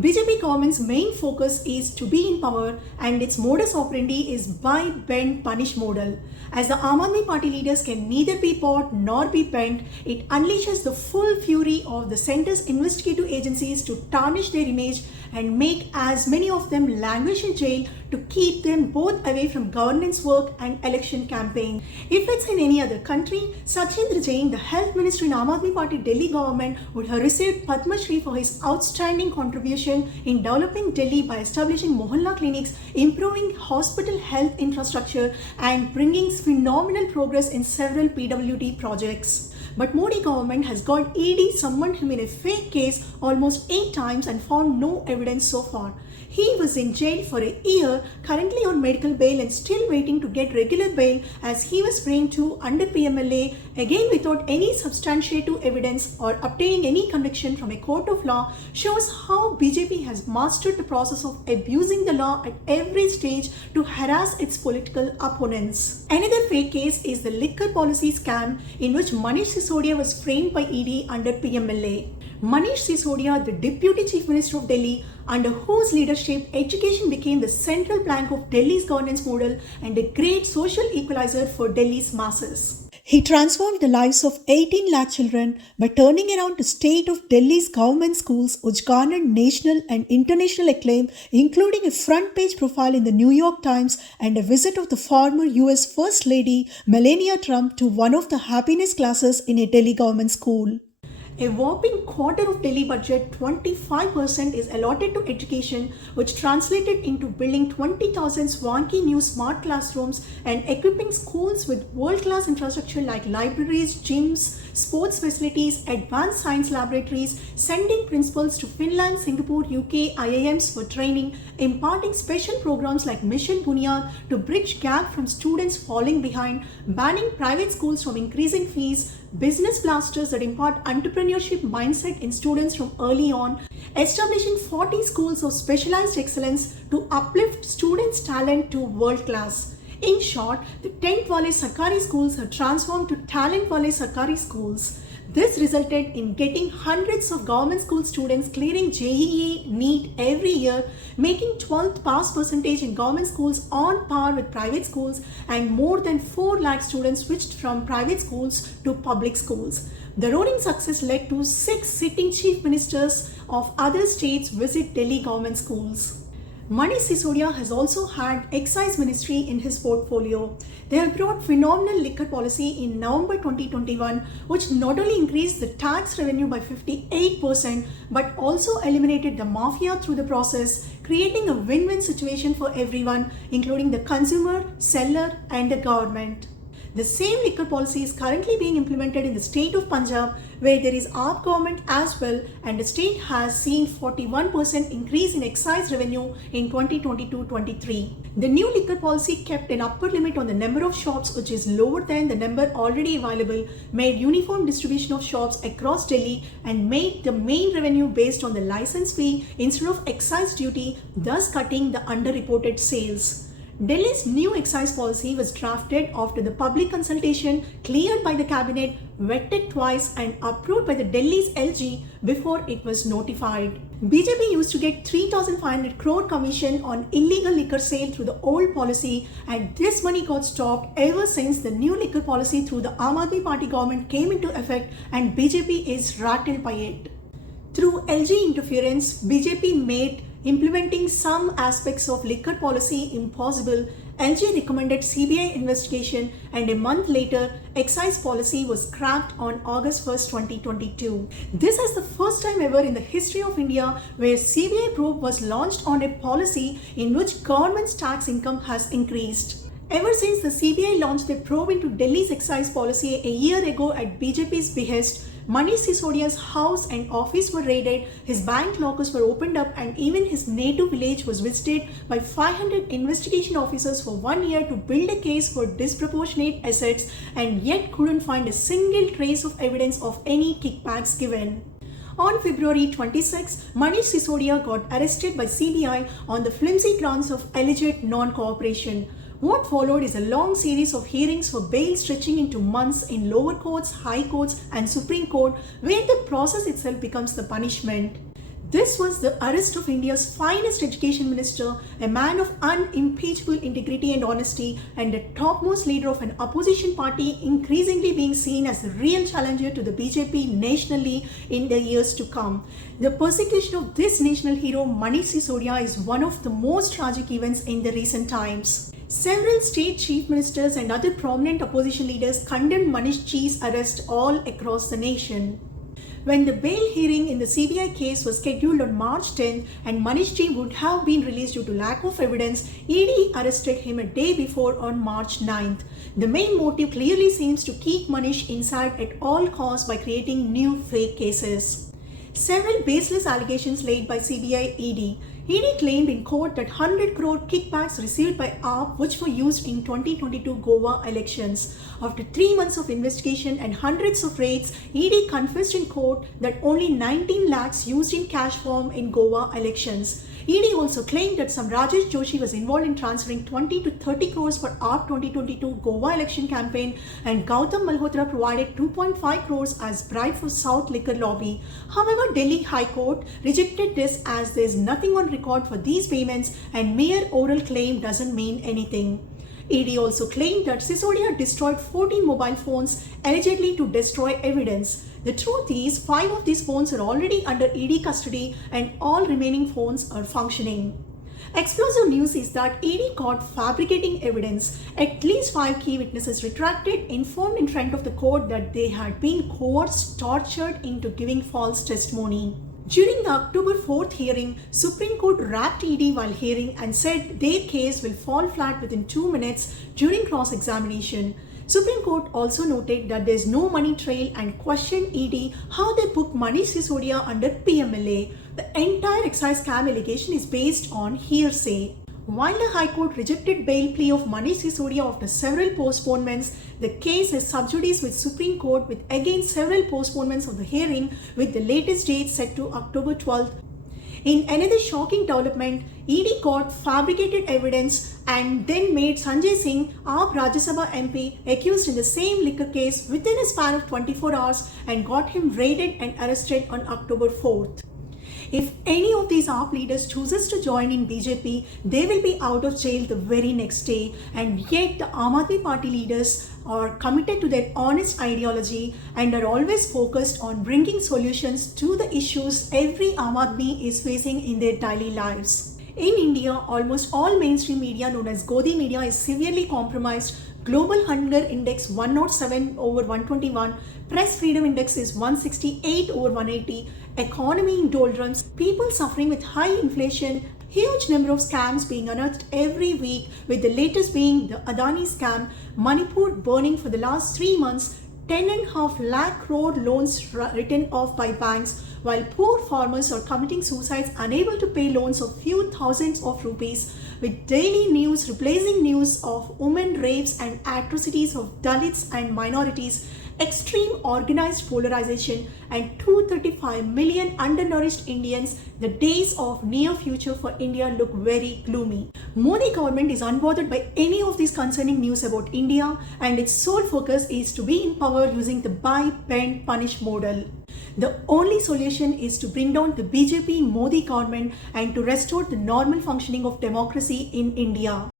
BJP government's main focus is to be in power and its modus operandi is buy, bend, punish model. As the Aam Aadmi Party leaders can neither be bought nor be bent, it unleashes the full fury of the centre's investigative agencies to tarnish their image and make as many of them languish in jail to keep them both away from governance work and election campaign. If it's in any other country, Sachendra Jain, the health minister in Aam Aadmi Party Delhi government, would have received Padma Shri for his outstanding contribution in developing Delhi by establishing Mohalla clinics, improving hospital health infrastructure and bringing phenomenal progress in several PWD projects. But Modi government has got ED summoned him in a fake case almost 8 times and found no evidence so far. He was in jail for a year, currently on medical bail and still waiting to get regular bail as he was framed to under PMLA, again without any substantiative evidence or obtaining any conviction from a court of law, shows how BJP has mastered the process of abusing the law at every stage to harass its political opponents. Another fake case is the liquor policy scam in which Manish Sisodia was framed by ED under PMLA. Manish Sisodia, the Deputy Chief Minister of Delhi, under whose leadership education became the central plank of Delhi's governance model and a great social equalizer for Delhi's masses. He transformed the lives of 18 lakh children by turning around the state of Delhi's government schools, which garnered national and international acclaim, including a front page profile in the New York Times and a visit of the former US First Lady Melania Trump to one of the happiness classes in a Delhi government school. A whopping quarter of Delhi budget, 25%, is allotted to education, which translated into building 20,000 swanky new smart classrooms and equipping schools with world-class infrastructure like libraries, gyms, sports facilities, advanced science laboratories, sending principals to Finland, Singapore, UK, IIMs for training, imparting special programs like Mission Bunyad to bridge gap from students falling behind, banning private schools from increasing fees, business blasters that impart entrepreneurship mindset in students from early on, establishing 40 schools of specialized excellence to uplift students' talent to world class. In short, the tent wale Sarkari schools are transformed to talent wale Sarkari schools. This resulted in getting hundreds of government school students clearing JEE NEET every year, making 12th pass percentage in government schools on par with private schools, and more than 4 lakh students switched from private schools to public schools. The roaring success led to 6 sitting chief ministers of other states visit Delhi government schools. Manish Sisodia has also had excise ministry in his portfolio. They have brought phenomenal liquor policy in November 2021, which not only increased the tax revenue by 58%, but also eliminated the mafia through the process, creating a win-win situation for everyone, including the consumer, seller, and the government. The same liquor policy is currently being implemented in the state of Punjab, where there is AAP government as well, and the state has seen 41% increase in excise revenue in 2022-23. The new liquor policy kept an upper limit on the number of shops, which is lower than the number already available, made uniform distribution of shops across Delhi, and made the main revenue based on the license fee instead of excise duty, thus cutting the underreported sales. Delhi's new excise policy was drafted after the public consultation, cleared by the cabinet, vetted twice and approved by the Delhi's LG before it was notified. BJP used to get 3,500 crore commission on illegal liquor sale through the old policy, and this money got stopped ever since the new liquor policy through the Aam Aadmi Party government came into effect, and BJP is rattled by it. Through LG interference, BJP made implementing some aspects of liquor policy impossible. LG recommended CBI investigation, and a month later, excise policy was scrapped on August 1, 2022. This is the first time ever in the history of India where CBI probe was launched on a policy in which government's tax income has increased. Ever since the CBI launched their probe into Delhi's excise policy a year ago at BJP's behest, Manish Sisodia's house and office were raided, his bank lockers were opened up, and even his native village was visited by 500 investigation officers for 1 year to build a case for disproportionate assets, and yet couldn't find a single trace of evidence of any kickbacks given. On February 26, Manish Sisodia got arrested by CBI on the flimsy grounds of alleged non-cooperation. What followed is a long series of hearings for bail stretching into months in lower courts, high courts, and Supreme Court, where the process itself becomes the punishment. This was the arrest of India's finest education minister, a man of unimpeachable integrity and honesty, and the topmost leader of an opposition party increasingly being seen as the real challenger to the BJP nationally in the years to come. The persecution of this national hero, Manish Sisodia, is one of the most tragic events in the recent times. Several state chief ministers and other prominent opposition leaders condemned Manish Chi's arrest all across the nation. When the bail hearing in the CBI case was scheduled on March 10th and Manish Chi would have been released due to lack of evidence, ED arrested him a day before on March 9th. The main motive clearly seems to keep Manish inside at all costs by creating new fake cases. Several baseless allegations laid by CBI ED. ED claimed in court that 100 crore kickbacks received by AAP which were used in 2022 Goa elections. After 3 months of investigation and hundreds of raids, ED confessed in court that only 19 lakhs used in cash form in Goa elections. ED also claimed that some Rajesh Joshi was involved in transferring 20 to 30 crores for AAP 2022 Goa election campaign, and Gautam Malhotra provided 2.5 crores as bribe for South Liquor Lobby. However, Delhi High Court rejected this as there is nothing on record for these payments and mere oral claim doesn't mean anything. ED also claimed that Sisodia destroyed 14 mobile phones allegedly to destroy evidence. The truth is, 5 of these phones are already under ED custody and all remaining phones are functioning. Explosive news is that ED caught fabricating evidence. At least 5 key witnesses retracted, informed in front of the court that they had been coerced, tortured into giving false testimony. During the October 4th hearing, Supreme Court wrapped ED while hearing and said their case will fall flat within 2 minutes during cross-examination. Supreme Court also noted that there is no money trail and questioned ED how they booked Manish Sisodia under PMLA. The entire excise scam allegation is based on hearsay. While the High Court rejected bail plea of Manish Sisodia after several postponements, the case is sub judice with Supreme Court with again several postponements of the hearing, with the latest date set to October 12th. In another shocking development, ED caught fabricated evidence and then made Sanjay Singh, AAP Rajya Sabha MP, accused in the same liquor case within a span of 24 hours and got him raided and arrested on October 4th. If any of these AAP leaders chooses to join in BJP, they will be out of jail the very next day, and yet the Aam Aadmi Party leaders are committed to their honest ideology and are always focused on bringing solutions to the issues every Aam Aadmi is facing in their daily lives. In India, almost all mainstream media known as Govt media is severely compromised. Global Hunger Index 107 over 121, Press Freedom Index is 168 over 180, economy in doldrums, people suffering with high inflation, huge number of scams being unearthed every week, with the latest being the Adani scam, Manipur burning for the last 3 months, 10.5 lakh crore loans written off by banks, while poor farmers are committing suicides unable to pay loans of few thousands of rupees, with daily news replacing news of women rapes and atrocities of Dalits and minorities, extreme organized polarization, and 235 million undernourished Indians, the days of near future for India look very gloomy. Modi government is unbothered by any of these concerning news about India, and its sole focus is to be in power using the buy, bend, punish model. The only solution is to bring down the BJP Modi government and to restore the normal functioning of democracy in India.